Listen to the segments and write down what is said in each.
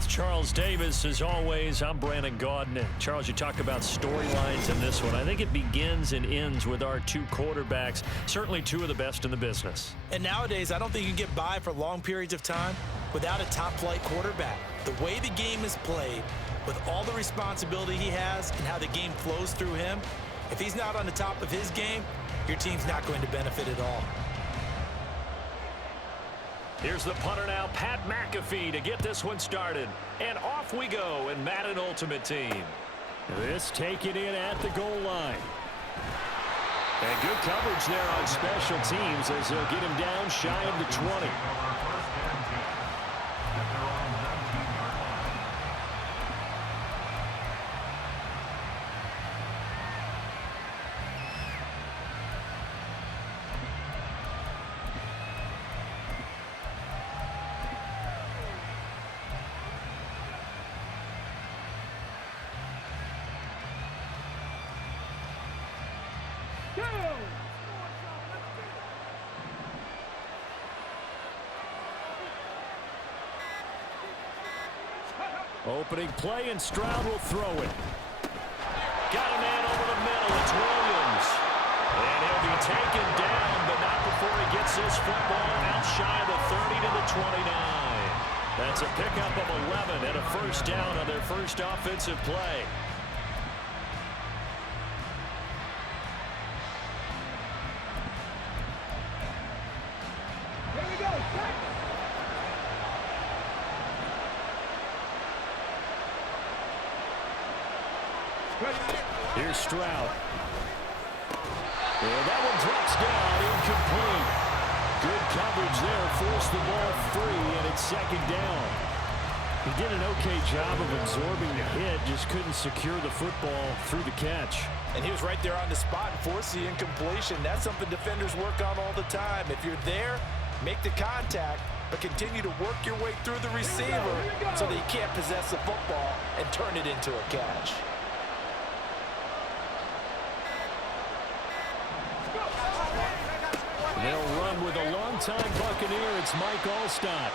with Charles Davis. As always, I'm Brandon Gaudin. Charles, you talk about storylines in this one. I think it begins and ends with our two quarterbacks, certainly two of the best in the business. And nowadays, I don't think you can get by for long periods of time without a top-flight quarterback. The way the game is played, with all the responsibility he has and how the game flows through him, if he's not on the top of his game, your team's not going to benefit at all. Here's the punter now, Pat McAfee, to get this one started. And off we go in Madden Ultimate Team. This taken in at the goal line. And good coverage there on special teams as they'll get him down shy of the 20. Opening play, and Stroud will throw it. Got a man over the middle. It's Williams. And he'll be taken down, but not before he gets this football out shy of the 30 to the 29. That's a pickup of 11 and a first down on their first offensive play. Here we go. Here's Stroud. And that one drops down, incomplete. Good coverage there, forced the ball free, and it's second down. He did an okay job of absorbing the hit, just couldn't secure the football through the catch. And he was right there on the spot and forced the incompletion. That's something defenders work on all the time. If you're there, make the contact, but continue to work your way through the receiver so that you can't possess the football and turn it into a catch. They'll run with a longtime Buccaneer. It's Mike Allstott.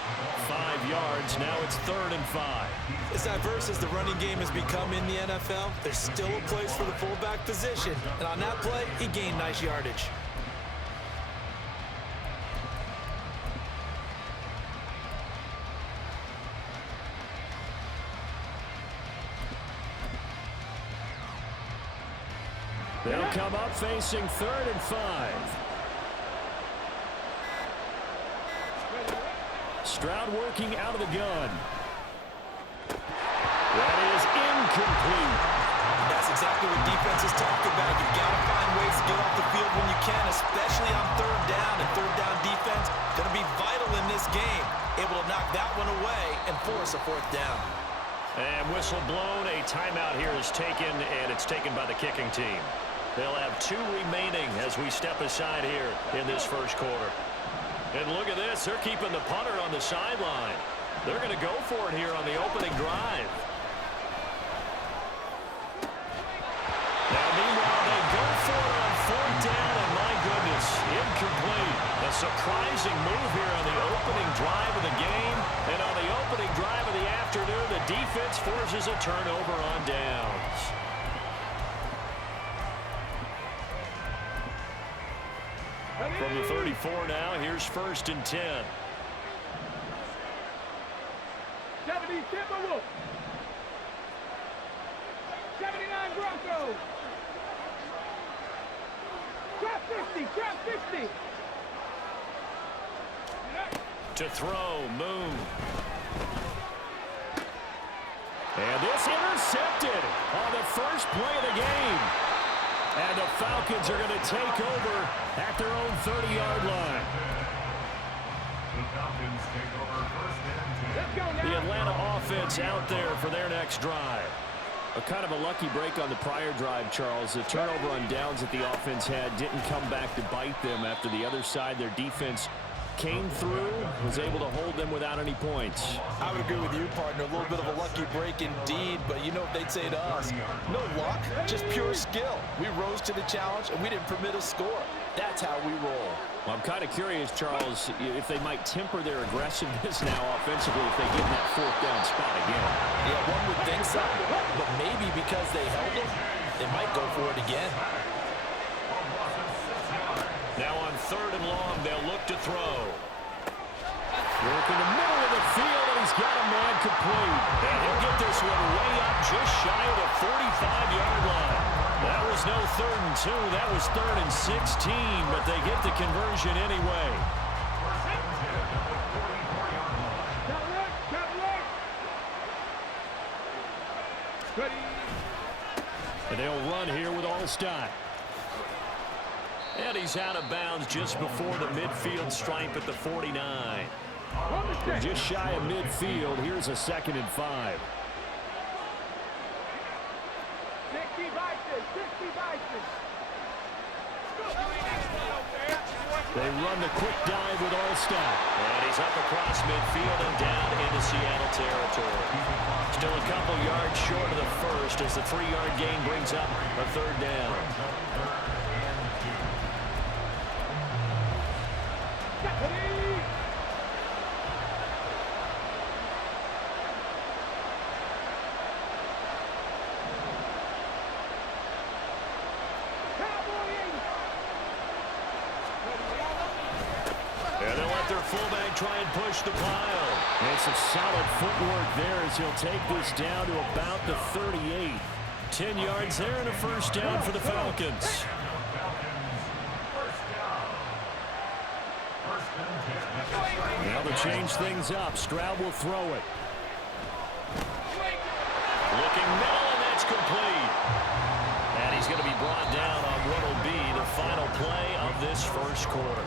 5 yards. Now it's 3rd and 5. As diverse as the running game has become in the NFL, there's still a place for the fullback position. And on that play, he gained nice yardage. They'll come up facing 3rd and 5. Stroud working out of the gun. That is incomplete. That's exactly what defenses talk about. You've got to find ways to get off the field when you can, especially on 3rd down. And 3rd down defense going to be vital in this game. Able to knock that one away and force a 4th down. And whistle blown. A timeout here is taken, and it's taken by the kicking team. They'll have 2 remaining as we step aside here in this first quarter. And look at this. They're keeping the punter on the sideline. They're going to go for it here on the opening drive. Now, meanwhile, they go for it on 4th down, and my goodness, incomplete. A surprising move here on the opening drive of the game. And on the opening drive of the afternoon, the defense forces a turnover on downs. From the 34 now, here's 1st and 10. 70 Timberwolves. 79 Broncos. Trap 50, trap 50. To throw, Moon. And this intercepted on the first play of the game. And the Falcons are going to take over at their own 30-yard line. The Atlanta offense out there for their next drive. A kind of a lucky break on the prior drive, Charles. The turnover on downs that the offense had didn't come back to bite them after the other side. Their defense came through, was able to hold them without any points. I would agree with you, partner. A little bit of a lucky break indeed, but you know what they'd say to us. No luck, just pure skill. We rose to the challenge, and we didn't permit a score. That's how we roll. Well, I'm kind of curious, Charles, if they might temper their aggressiveness now offensively if they get in that fourth down spot again. Yeah, one would think so, but maybe because they held them, they might go for it again. Now on 3rd and long, they'll look to throw. Work in the middle of the field, and he's got a man complete. And he'll get this one way up just shy of the 45-yard line. That was no 3rd and 2. That was 3rd and 16, but they get the conversion anyway. And they'll run here with Allstott. And he's out of bounds just before the midfield stripe at the 49. From just shy of midfield, here's a 2nd and 5. They run the quick dive with Allstott. And he's up across midfield and down into Seattle territory. Still a couple yards short of the first as the 3-yard gain brings up a 3rd down. Fullback try and push the pile. And some solid footwork there as he'll take this down to about the 38. 10 yards there and a 1st down for the Falcons. Now to change things up. Stroud will throw it. Looking middle, and that's complete. And he's going to be brought down on what will be the final play of this first quarter.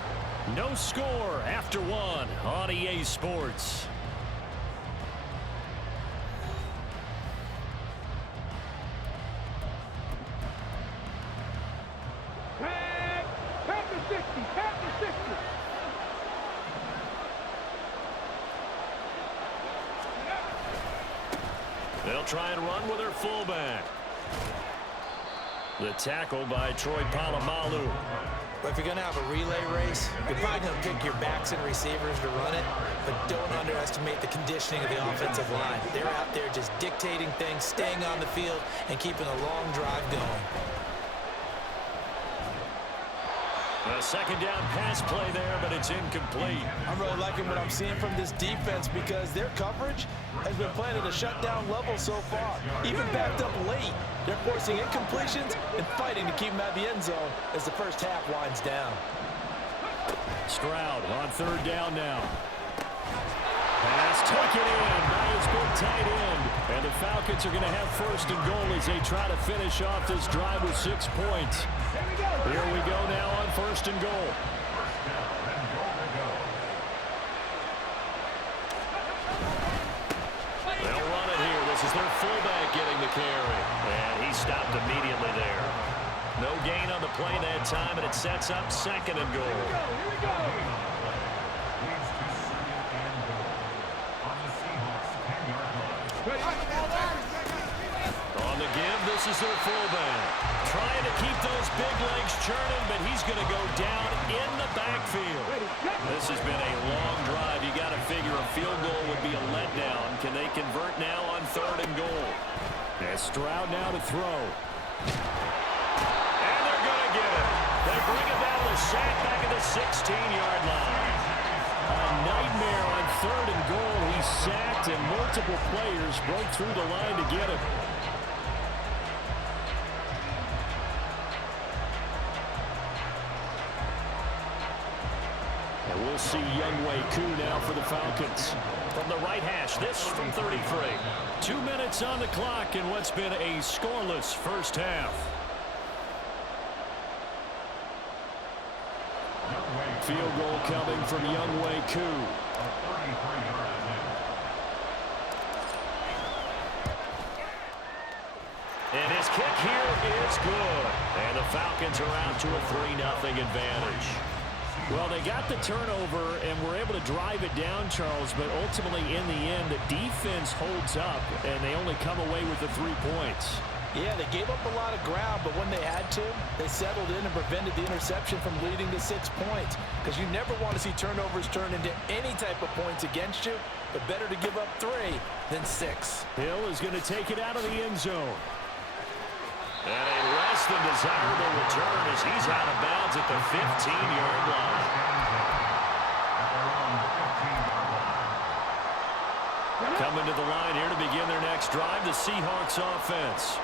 No score after 1 on EA Sports. They'll try and run with their fullback. The tackle by Troy Polamalu. But if you're going to have a relay race, you're probably going to pick your backs and receivers to run it, but don't underestimate the conditioning of the offensive line. They're out there just dictating things, staying on the field, and keeping a long drive going. A 2nd down pass play there, but it's incomplete. I'm really liking what I'm seeing from this defense because their coverage has been playing at a shutdown level so far. Even backed up late, they're forcing incompletions and fighting to keep them out of the end zone as the first half winds down. Stroud on 3rd down now. Pass taken in by his big tight end. And the Falcons are going to have 1st and goal as they try to finish off this drive with 6 points. Here we go now on 1st and goal. They'll run it here. This is their fullback getting the carry. And he stopped immediately there. No gain on the play that time, and it sets up 2nd and goal. Here we go. On the give, this is their fullback. Trying to keep those big legs churning, but he's going to go down in the backfield. This has been a long drive. You got to figure a field goal would be a letdown. Can they convert now on 3rd and goal? And Stroud now to throw. And they're going to get it. They bring it down the sack back at the 16-yard line. A nightmare on 3rd and goal. He sacked, and multiple players broke through the line to get him. And we'll see Younghoe Koo now for the Falcons. From the right hash, this from 33. 2 minutes on the clock in what's been a scoreless first half. Field goal coming from Younghoe Koo. And his kick here is good. And the Falcons are out to a 3-0 advantage. Well, they got the turnover and were able to drive it down, Charles, but ultimately in the end, the defense holds up, and they only come away with the 3 points. Yeah, they gave up a lot of ground, but when they had to, they settled in and prevented the interception from leading to 6 points. Because you never want to see turnovers turn into any type of points against you, but better to give up 3 than 6. Hill is going to take it out of the end zone. And a less than desirable return as he's out of bounds at the 15-yard line. Coming to the line here to begin their next drive, the Seahawks offense.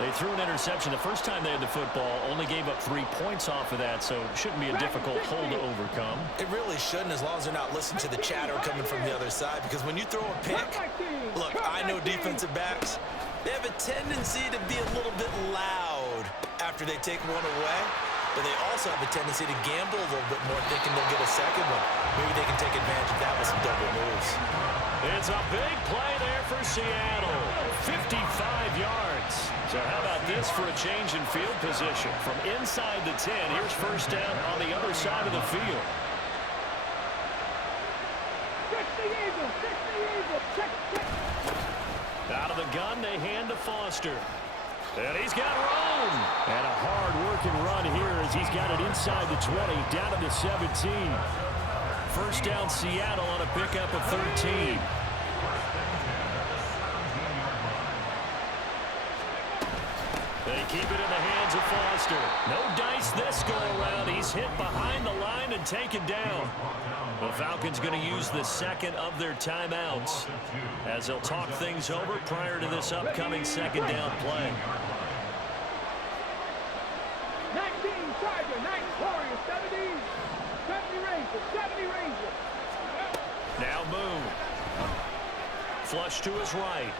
They threw an interception the first time they had the football, only gave up 3 points off of that, so it shouldn't be a difficult hole to overcome. It really shouldn't, as long as they're not listening to the chatter coming from the other side, because when you throw a pick, look, I know defensive backs, they have a tendency to be a little bit loud after they take one away, but they also have a tendency to gamble a little bit more, thinking they'll get a second one. Maybe they can take advantage of that with some double moves. It's a big play there for Seattle. 55 yards. So how about this for a change in field position? From inside the 10, here's first down on the other side of the field. 60 Eagles, 60 Eagles. Check. Out of the gun, they hand to Foster. And he's got room. And a hard-working run here as he's got it inside the 20, down to the 17. First down, Seattle on a pickup of 13. They keep it in the hands of Foster. No dice this go-around. He's hit behind the line and taken down. The Falcons going to use the second of their timeouts as they'll talk things over prior to this upcoming second down play. 19 Tiger, 9 Warriors, 70 Rangers, 70 Rangers. Now Moon. Flush to his right.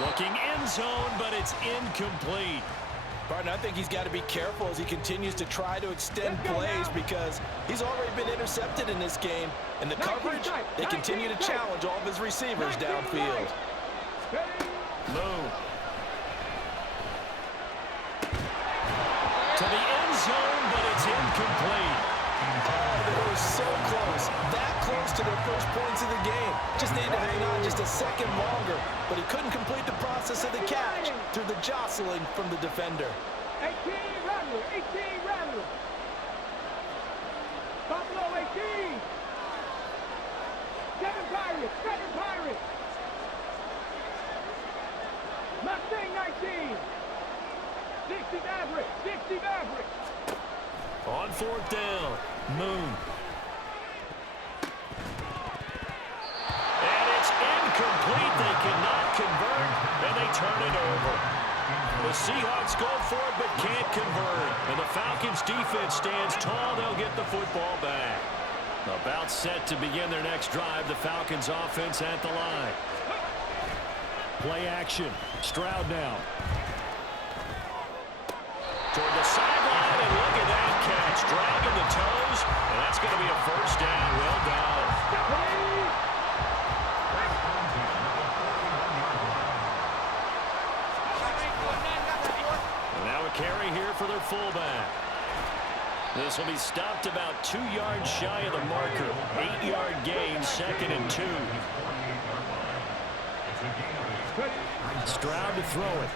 Looking end zone, but it's incomplete. Barton, I think he's got to be careful as he continues to try to extend plays because he's already been intercepted in this game. And the coverage, they continue to challenge all of his receivers downfield. Moon. To the end zone, but it's incomplete. Oh, they were so close. That close to their first points of the game. Just needed to hang on just a second longer, but he couldn't complete the process of the catch through the jostling from the defender. 18 Rattler. Buffalo 18. 7 Pirates. Mustang 19. 60 Maverick. On fourth down, Moon. And it's incomplete. They cannot convert, and they turn it over. The Seahawks go for it, but can't convert. And the Falcons' defense stands tall. They'll get the football back. About set to begin their next drive. The Falcons' offense at the line. Play action. Stroud now. Toward the sideline, and look at that catch. Dragging the toes, and that's going to be a first down. Well done. And now a carry here for their fullback. This will be stopped about 2 yards shy of the marker. 8-yard gain, 2nd and 2. Stroud to throw it.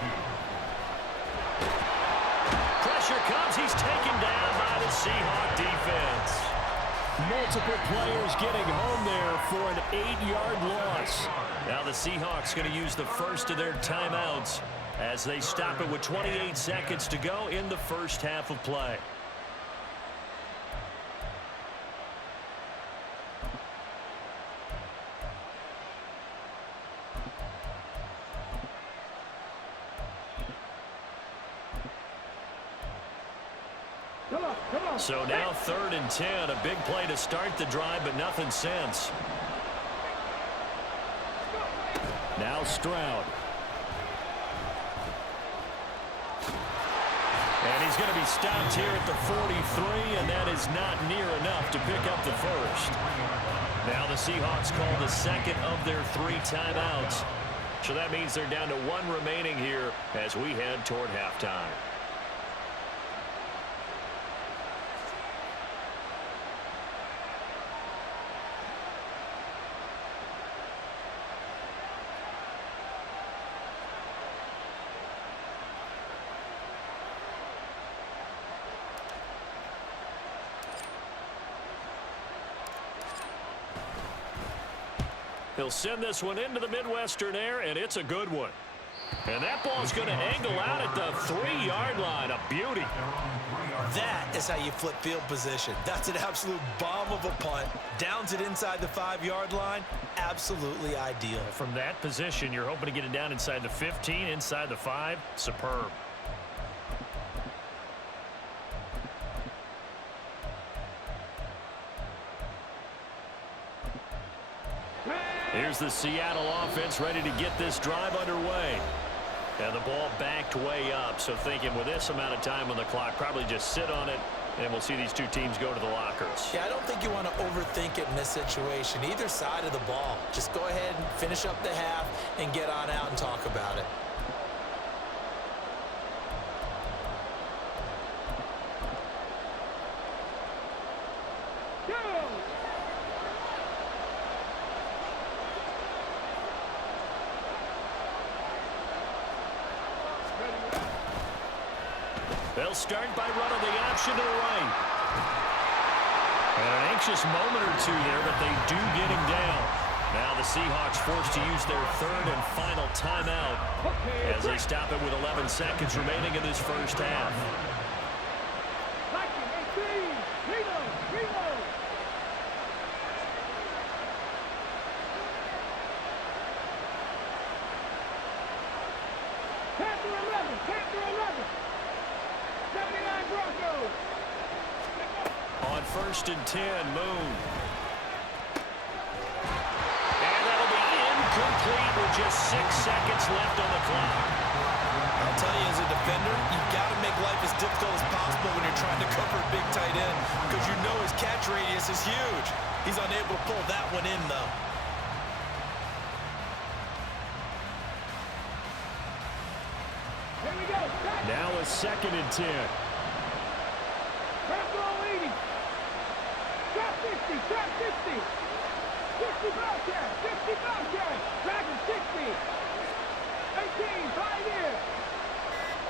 Pressure comes. He's taken down by the Seahawk defense. Multiple players getting home there for an 8-yard loss. Now the Seahawks going to use the first of their timeouts as they stop it with 28 seconds to go in the first half of play. So now 3rd and 10, a big play to start the drive, but nothing since. Now Stroud. And he's going to be stopped here at the 43, and that is not near enough to pick up the first. Now the Seahawks call the second of their 3 timeouts. So that means they're down to 1 remaining here as we head toward halftime. He'll send this one into the Midwestern air, and it's a good one. And that ball's going to angle out at the 3-yard line. A beauty. That is how you flip field position. That's an absolute bomb of a punt. Downs it inside the 5-yard line. Absolutely ideal. From that position, you're hoping to get it down inside the 15, inside the 5. Superb. Here's the Seattle offense ready to get this drive underway. And the ball backed way up, so thinking with this amount of time on the clock, probably just sit on it, and we'll see these two teams go to the lockers. Yeah, I don't think you want to overthink it in this situation. Either side of the ball. Just go ahead and finish up the half and get on out and talk about it. They'll start by running the option to the right. And an anxious moment or two there, but they do get him down. Now the Seahawks forced to use their third and final timeout as they stop it with 11 seconds remaining in this first half. On 1st and 10, Moon. And that'll be incomplete with just 6 seconds left on the clock. I'll tell you, as a defender, you've got to make life as difficult as possible when you're trying to cover a big tight end because you know his catch radius is huge. He's unable to pull that one in, though. Here we go. Now a 2nd and 10. Trap 50, trap 50. 60 Bobcat, 60 Bobcat. Dragon 60. 18, 5 here.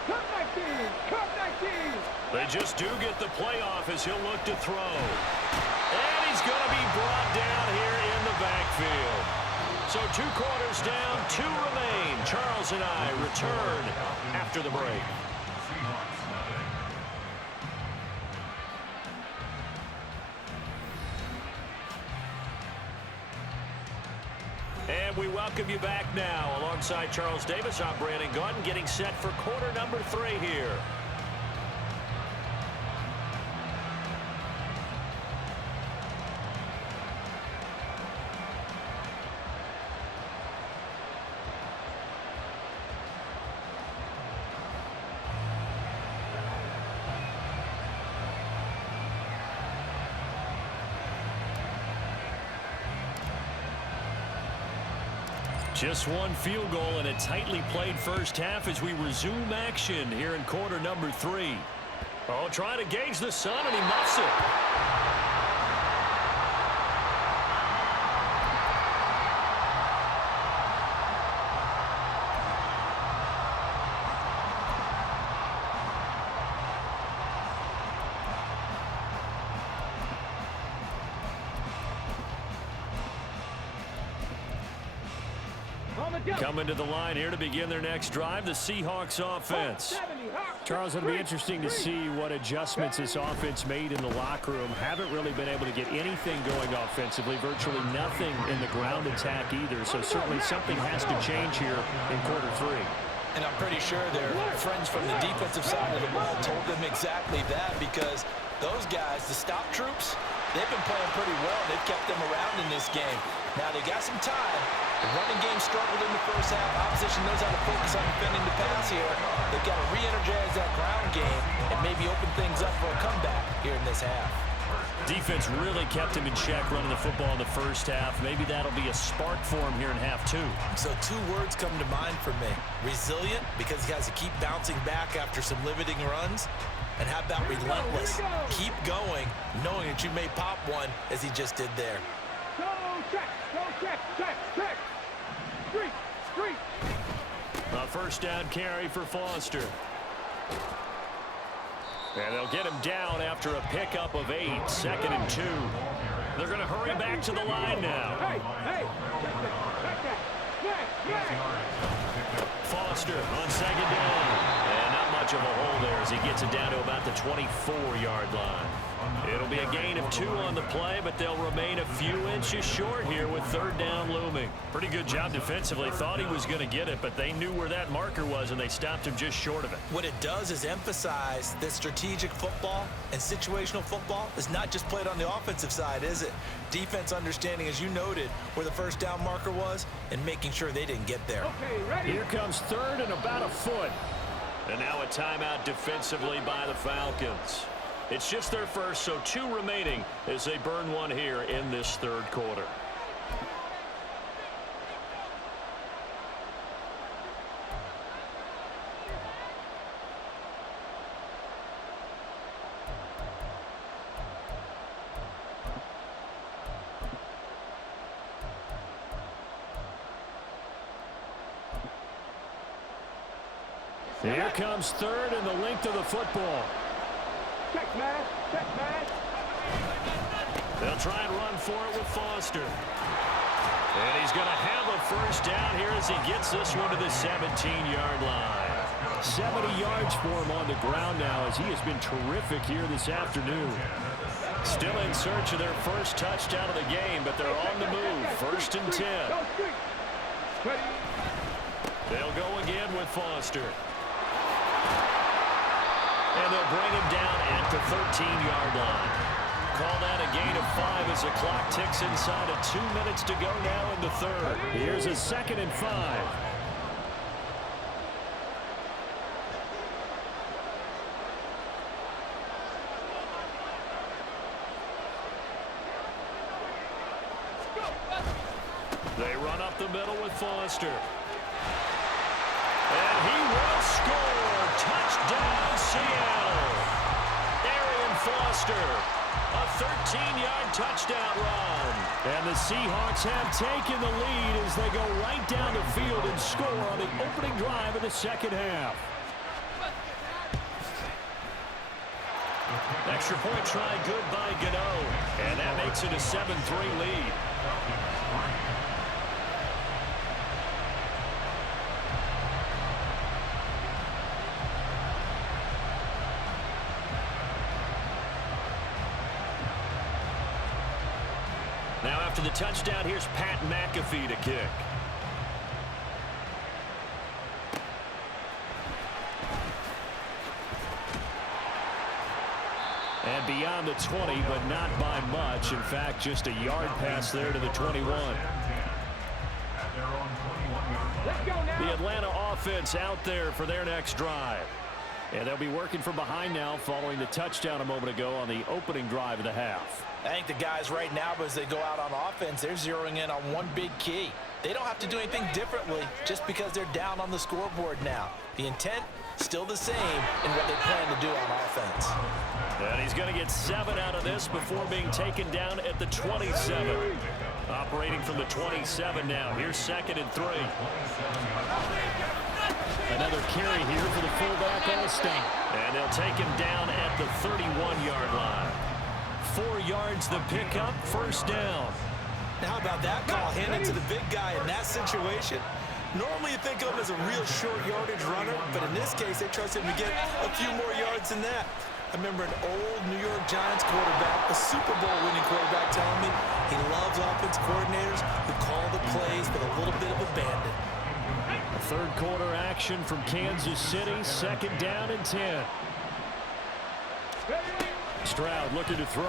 Cup 19, Cup 19. They just do get the playoff as he'll look to throw. And he's going to be brought down here in the backfield. So 2 quarters down, 2 remain. Charles and I return after the break. And we welcome you back now. Alongside Charles Davis, I'm Brandon Gaudin, getting set for quarter number 3 here. Just one field goal and a tightly played first half as we resume action here in quarter number 3. Oh, trying to gauge the sun, and he muffs it. Coming to the line here to begin their next drive, the Seahawks offense. Charles, it'll be interesting to see what adjustments this offense made in the locker room. Haven't really been able to get anything going offensively, virtually nothing in the ground attack either. So certainly something has to change here in quarter 3. And I'm pretty sure their friends from the defensive side of the ball told them exactly that because those guys, the stop troops, they've been playing pretty well. They've kept them around in this game. Now they got some time. The running game struggled in the first half. Opposition knows how to focus on defending the pass here. They've got to re-energize that ground game and maybe open things up for a comeback here in this half. Defense really kept him in check running the football in the first half. Maybe that'll be a spark for him here in half 2. So 2 words come to mind for me. Resilient, because he has to keep bouncing back after some limiting runs. And how about relentless? Keep going, knowing that you may pop one as he just did there. Go check, check. Street. A first down carry for Foster. And they'll get him down after a pickup of 8, 2nd and 2. They're going to hurry back to the line now. Hey. Foster on second down. And not much of a hole there as he gets it down to about the 24-yard line. It'll be a gain of 2 on the play, but they'll remain a few inches short here with third down looming. Pretty good job defensively. Thought he was going to get it, but they knew where that marker was, and they stopped him just short of it. What it does is emphasize that strategic football and situational football is not just played on the offensive side, is it? Defense understanding, as you noted, where the first down marker was and making sure they didn't get there. Okay, ready? Here comes third and about a foot. And now a timeout defensively by the Falcons. It's just their first, so 2 remaining as they burn one here in this third quarter. Here comes third and the length of the football. Check, man. Check, man. They'll try and run for it with Foster. And he's going to have a first down here as he gets this one to the 17-yard line. 70 yards for him on the ground now as he has been terrific here this afternoon. Still in search of their first touchdown of the game, but they're on the move. First and 10. They'll go again with Foster. And they'll bring him down at the 13-yard line. Call that a gain of 5 as the clock ticks inside of 2 minutes to go now in the third. Here's a 2nd and 5. They run up the middle with Foster. And he will score. Touchdown, Seattle. Arian Foster, a 13-yard touchdown run. And the Seahawks have taken the lead as they go right down the field and score on the opening drive of the second half. Extra point try good by Gano. And that makes it a 7-3 lead. Now after the touchdown, here's Pat McAfee to kick. And beyond the 20, but not by much. In fact, just a yard pass there to the 21. The Atlanta offense out there for their next drive. And they'll be working from behind now following the touchdown a moment ago on the opening drive of the half. I think the guys right now, as they go out on offense, they're zeroing in on one big key. They don't have to do anything differently just because they're down on the scoreboard now. The intent, still the same in what they plan to do on offense. And he's going to get 7 out of this before being taken down at the 27. Operating from the 27 now. Here's 2nd and 3. Another carry here for the fullback Allstate. And they'll take him down at the 31-yard line. 4 yards the pickup, first down. Now how about that call? Hand it to the big guy in that situation. Normally you think of him as a real short yardage runner, but in this case they trust him to get a few more yards than that. I remember an old New York Giants quarterback, a Super Bowl winning quarterback, telling me he loves offense coordinators who call the plays with a little bit of abandon. A third quarter action from Kansas City, 2nd down and 10. Stroud looking to throw.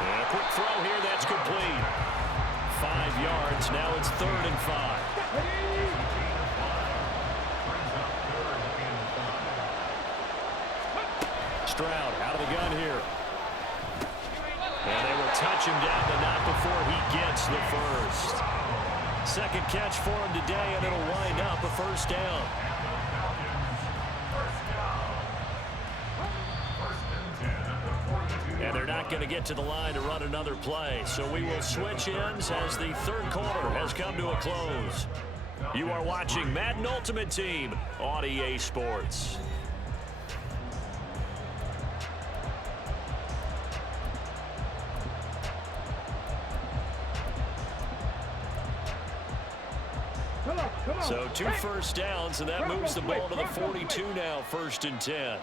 And a quick throw here, that's complete. 5 yards, now it's 3rd and 5. Stroud out of the gun here. And they will touch him down, but not before he gets the first. 2nd catch for him today, and it'll wind up a first down. And they're not going to get to the line to run another play, so we will switch ends as the third quarter has come to a close. You are watching Madden Ultimate Team on EA Sports. So 2 first downs, and that moves the ball to the 42 now, 1st and 10.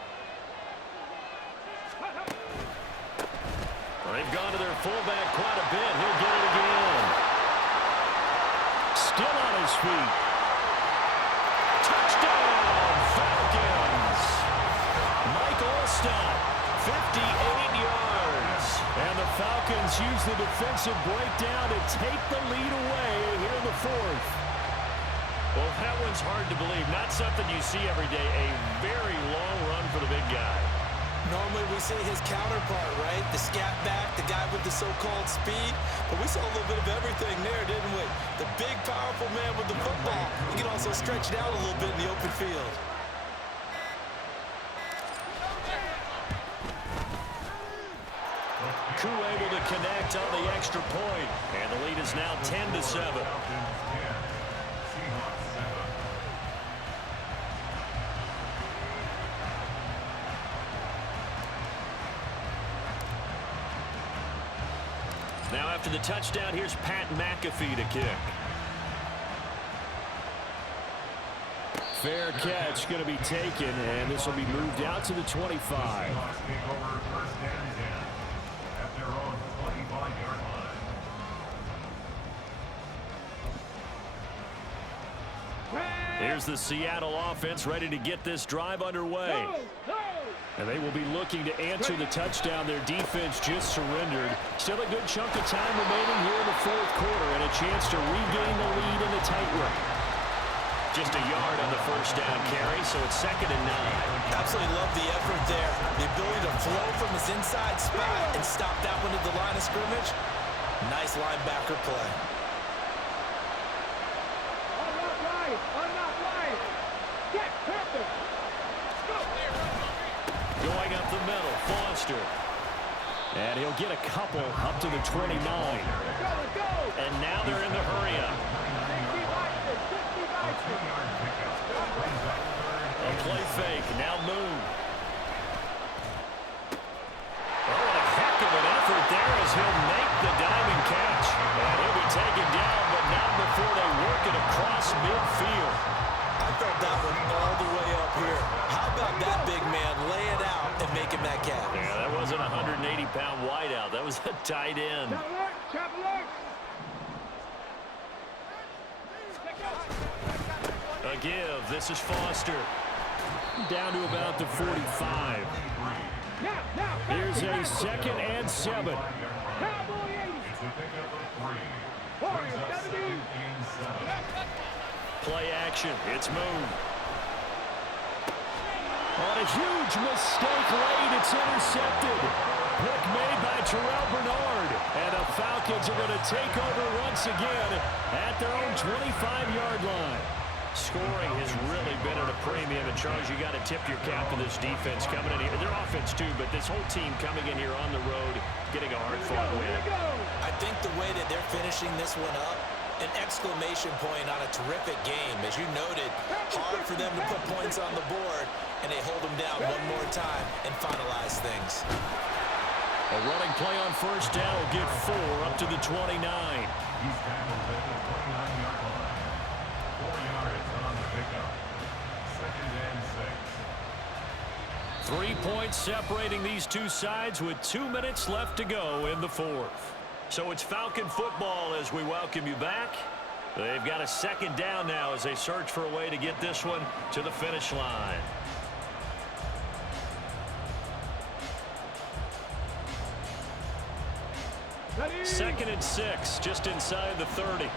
They've gone to their fullback quite a bit. He'll get it again. Still on his feet. Touchdown, Falcons. Mike Allstott, 58 yards. And the Falcons use the defensive breakdown to take the lead away here in the 4th. Well, that one's hard to believe. Not something you see every day. A very long run for the big guy. Normally we see his counterpart, right? The scat back, the guy with the so-called speed. But we saw a little bit of everything there, didn't we? The big, powerful man with the football. He can also stretch it out a little bit in the open field. Koo able to connect on the extra point. And the lead is now 10-7. Now after the touchdown, here's Pat McAfee to kick. Fair catch going to be taken, and this will be moved out to the 25. Here's the Seattle offense ready to get this drive underway. And they will be looking to answer the touchdown. Their defense just surrendered. Still a good chunk of time remaining here in the 4th quarter and a chance to regain the lead in the tight one. Just a yard on the first down carry, so it's 2nd and 9. Absolutely love the effort there. The ability to flow from his inside spot and stop that one at the line of scrimmage. Nice linebacker play. Going up the middle, Foster. And he'll get a couple up to the 29. And now they're in the hurry-up. A play fake, now Moon. Oh, what a heck of an effort there as he'll make the diamond catch. And he'll be taken down, but not before they work it across midfield. I felt that one all the way up here. How about that big man laying out and making that catch? Yeah, that wasn't a 180-pound wideout. That was a tight end. A give. This is Foster. Down to about the 45. Here's a 2nd and 7. Play action. It's Moon. On a huge mistake late, it's intercepted. Pick made by Terrell Bernard. And the Falcons are going to take over once again at their own 25-yard line. Scoring has really been at a premium. And, Charles, you got to tip your cap to this defense coming in here. Their offense, too, but this whole team coming in here on the road, getting a hard-fought win. I think the way that they're finishing this one up, an exclamation point on a terrific game. As you noted, hard for them to put points on the board, and they hold them down one more time and finalize things. A running play on first down will get 4 up to the 29. 3 points separating these two sides with 2 minutes left to go in the 4th. So it's Falcon football as we welcome you back. They've got a 2nd down now as they search for a way to get this one to the finish line. Second and 6, just inside the 30.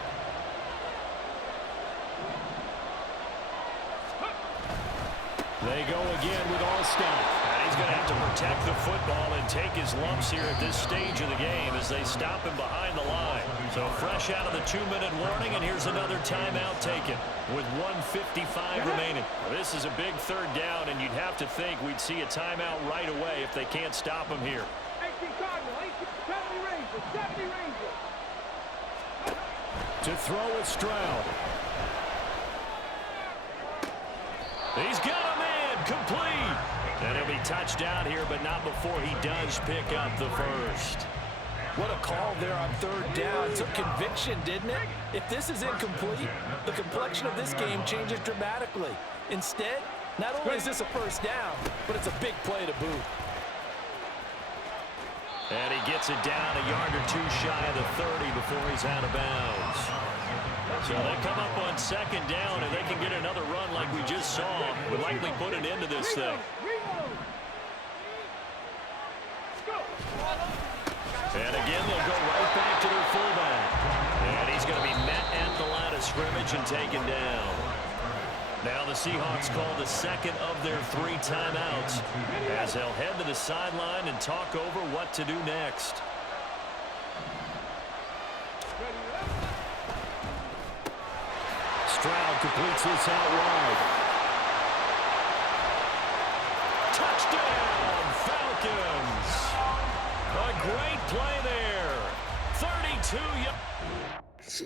They go again with Allstott. And he's going to have to protect the football and take his lumps here at this stage of the game as they stop him behind the line. So fresh out of the 2-minute warning, and here's another timeout taken with 1:55 remaining. Well, this is a big 3rd down, and you'd have to think we'd see a timeout right away if they can't stop him here. 70 Rangers. To throw with Stroud. He's got a man complete. And he'll be touched down here, but not before he does pick up the first. What a call there on third down. Took conviction, didn't it? If this is incomplete, the complexion of this game changes dramatically. Instead, not only is this a first down, but it's a big play to boot. And he gets it down a yard or two shy of the 30 before he's out of bounds. So they come up on second down, and they can get another run like we just saw. Would likely put an end to this thing. And again, they'll go right back to their fullback. And he's going to be met at the line of scrimmage and taken down. Now the Seahawks call the second of their 3 timeouts as they'll head to the sideline and talk over what to do next. Stroud completes this out wide. Touchdown, Falcons! A great play there. 32 yards.